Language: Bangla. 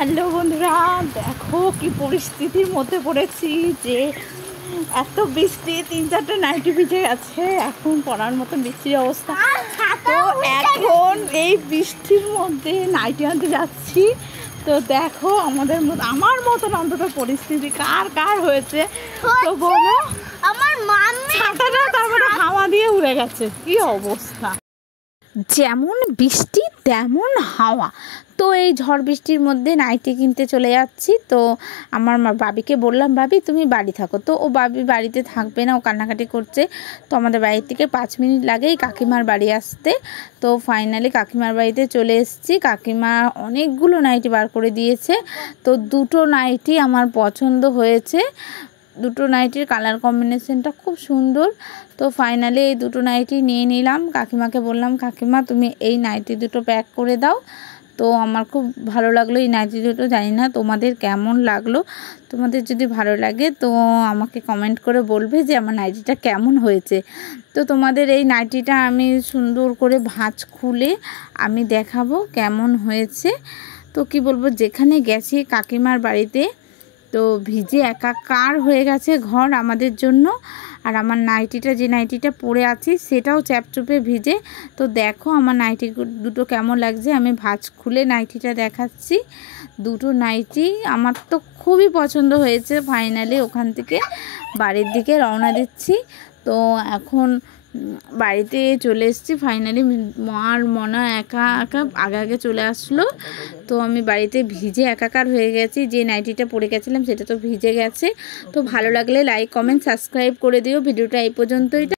হ্যালো বন্ধুরা, দেখো কি পরিস্থিতির মধ্যে পড়েছি যে এত বৃষ্টি, 3-4টা নাইটি ভিজে গেছে। এখন পড়ার মতো বৃষ্টির অবস্থা। তো এখন এই বৃষ্টির মধ্যে নাইটি আনতে যাচ্ছি। তো দেখো আমার মতন অন্তত পরিস্থিতি কার কার হয়েছে তো বলো। আমার মাম্মি ছাতাটা তারপরে হাওয়া দিয়ে উড়ে গেছে, কি অবস্থা। যেমন বৃষ্টি তেমন হাওয়া। তো এই ঝড় বৃষ্টির মধ্যে নাইটি কিনতে চলে যাচ্ছি। তো আমার বাবিকে বললাম, বাবি তুমি বাড়ি থাকো। তো ও বাবি বাড়িতে থাকবে না, ও কান্নাকাটি করছে। তো আমাদের বাড়ি থেকে 5 মিনিট লাগেই কাকিমার বাড়ি আসতে। তো ফাইনালি কাকিমার বাড়িতে চলে এসেছি। কাকিমা অনেকগুলো নাইটি বার করে দিয়েছে। তো দুটো নাইটি আমার পছন্দ হয়েছে। দুটো নাইটির কালার কম্বিনেশনটা খুব সুন্দর। তো ফাইনালি এই দুটো নাইটি নিয়ে নিলাম। কাকিমাকে বললাম, কাকিমা তুমি এই নাইটি দুটো প্যাক করে দাও। তো আমার খুব ভালো লাগলো এই নাইটি দুটো। জানি না তোমাদের কেমন লাগলো। তোমাদের যদি ভালো লাগে তো আমাকে কমেন্ট করে বলবে যে আমার নাইটিটা কেমন হয়েছে। তো তোমাদের এই নাইটিটা আমি সুন্দর করে ভাঁজ খুলে আমি দেখাবো কেমন হয়েছে। তো কি বলবো, যেখানে গেছি কাকিমার বাড়িতে তো ভিজে একাকার হয়ে গেছে ঘর আমাদের জন্য। আর আমার নাইটিটা, যে নাইটিটা পরে আছি সেটাও চ্যাপচুপে ভিজে। তো দেখো আমার নাইটি দুটো কেমন লাগছে। আমি ভাঁজ খুলে নাইটিটা দেখাচ্ছি। দুটো নাইটি আমার তো খুবই পছন্দ হয়েছে। ফাইনালি ওখান থেকে বাড়ির দিকে রওনা দিচ্ছি। তো এখন বাড়িতে চলে এসেছি। ফাইনালি মার মনা একা একা আগে চলে আসলো। তো আমি বাড়িতে ভিজে একাকার হয়ে গেছি। যে নাইটিটা পরে গেছিলাম সেটা তো ভিজে গেছে। তো ভালো লাগলে লাইক, কমেন্ট, সাবস্ক্রাইব করে দিও। ভিডিওটা এই পর্যন্তই।